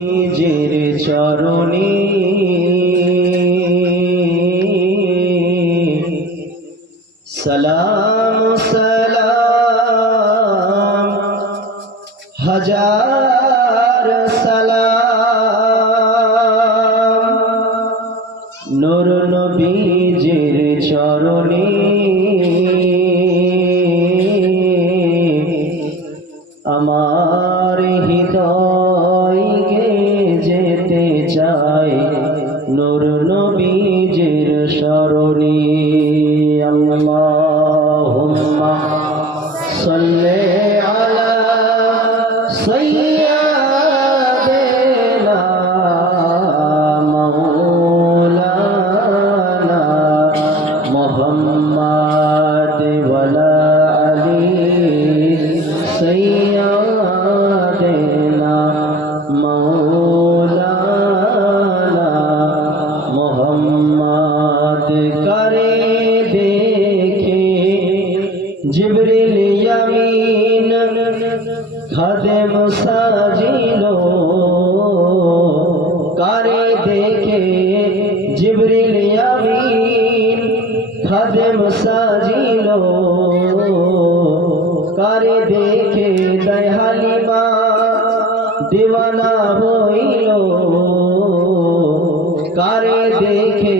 নিজের চরণে সালাম সালাম হাজার সালাম। নূর নবীজির চরণে আমার হৃদয় চাই নূর নবীজির স্মরণে আল্লাহুম্মা সাল্লি আলা সাইয়্যিদিনা জিবরিল ইয়ামিন খাদেম সাজিল কারে দেখে জিবরিল ইয়ামিন খাদেম সাজিল কারে দেখে দয়ালিমা দিওয়ানা হইল কারে দেখে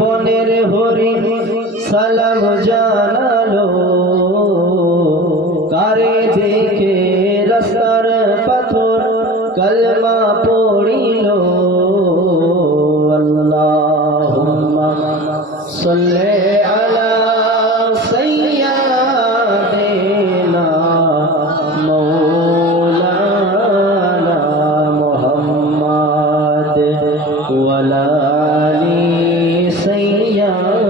বনের হরিণ সালাম জানালো কারে দেখে রাস্তার পাথর কলমা পড়িল। আল্লাহুম্মা সাল্লি আলা সাইয়্যিদিনা মাওলানা মুহাম্মদ ওয়ালা আলি সাইয়্যিদিনা